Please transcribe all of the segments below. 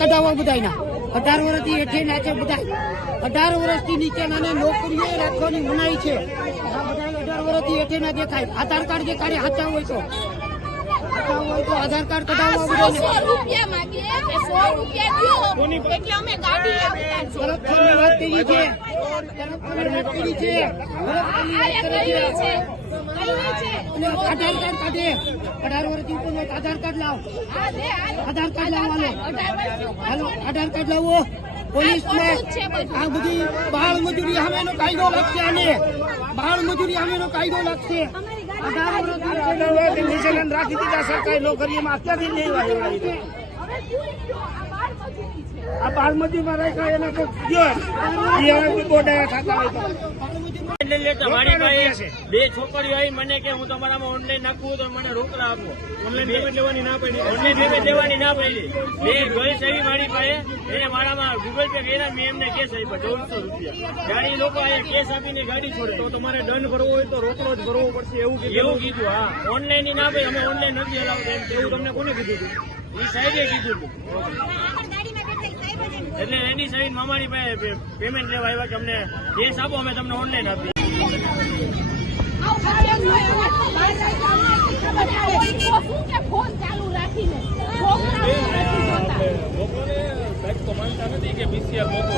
કઢાવવા બધાના 18 વર્ષથી હેઠેના છે બધા 18 વર્ષથી નીચેના નોકરીએ રાખવાની મનાઈ છે। આ બધા 18 વર્ષથી હેઠેના દેખાય। આધાર કાર્ડ દેખાડે સાચા હોય તો आधार कार्ड कटाववा ₹100 માંગીએ કે ₹100 દો એટલે અમે ગાડી તરફથી વાત કરી છે आधार कार्ड काढे 18 વર્ષથી ઉપરનો आधार कार्ड लाव आधार कार्ड लावવાનો હાલો आधार कार्ड लाવો પોલીસ ને આ બધી બાળ મજૂરી સામેનો કાયદો લાગશે આને બાળ મજૂરી સામેનો કાયદો લાગશે 18 વર્ષથી નિશાન રાખી દીધા સરકારી નોકરીમાં અત્યારથી લેવા આ બાળ મજૂરીમાં રાખ્યા એને તો બે છોકરીઓ આવી મને કે હું તમારામાં ઓનલાઈન નાખવું તો મને રોકડા આપો ઓનલાઈન પેમેન્ટ લેવાની ના પડી બે ગર્લ્સ આવી મારી પાસે એને મારામાં ગૂગલ પે કર્યા મેં એમને કેસ આપ્યા ₹1400 ગાડી લોકો અહીંયા કેસ આપીને ગાડી છોડે તો તમારે દંડ ભરવો હોય તો રોકડો જ ભરવો પડશે એવું કીધું હા ઓનલાઈન ની ના ભાઈ અમે ઓનલાઈન નથી હલાવતા એમ એવું તમને કોને કીધું હતું એ સાહેબે કીધું હતું એટલે એની સાહેબ મામાની પાસે પેમેન્ટ લેવા આવ્યા કે અમને કેસ આપો અમે તમને ઓનલાઈન આપીએ ફોન ચાલુ રાખીને તો માનતા નથી કે PCR મોકો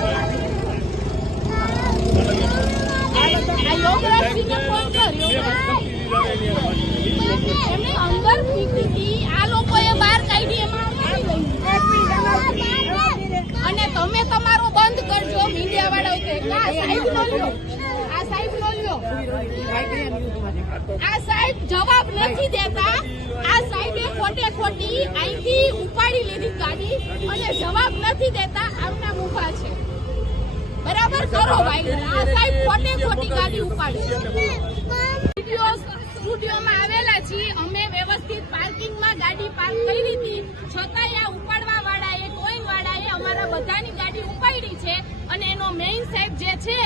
અંદર પીપીટી આ લોકોએ બહાર કાઢી અને તમે તમારો બંધ કરજો મીડિયા વાળા આ સાહેબ નો લ્યો આ સાહેબ જવાબ નથી દેતા આ સાહેબે ખોટી અહીંથી ઉપાડી લીધી ગાડી અને જવાબ નથી દેતા આમના મુભા છે બરાબર કરો ભાઈ આ સાહેબ ખોટી ગાડી ઉપાડી સ્ટુડિયોમાં આવેલા છીએ અમે વ્યવસ્થિત પાર્કિંગમાં ગાડી પાર્ક કરી હતી છતાંય આ ઉપાડવા વાળાએ ટોઈંગ વાળાએ અમારા બધાની ગાડી ઉપાડી છે અને એનો મેઇન સાહેબ જે છે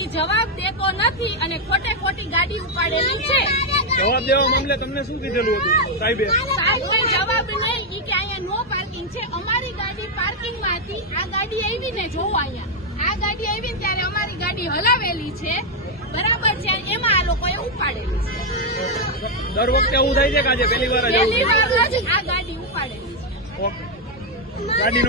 એ જવાબ દેતો નથી અને ખોટી ગાડી ઉપાડેલી છે જવાબ દેવા મામલે તમને શું કીધેલું હતું સાહેબે કોઈ જવાબ નહીં કે અહીંયા નો પાર્કિંગ છે અમારી ગાડી પાર્કિંગમાં હતી આ ગાડી આવીને જોવો અહીંયા આ ગાડી આવી ત્યારે અમારી ગાડી હલાવેલી છે બરાબર છે એમાં આ લોકોએ ઉપાડેલી છે દર વખતે એવું થાય છે કે આજે પહેલી વાર જ આ ગાડી ઉપાડેલી છે ગાડીનો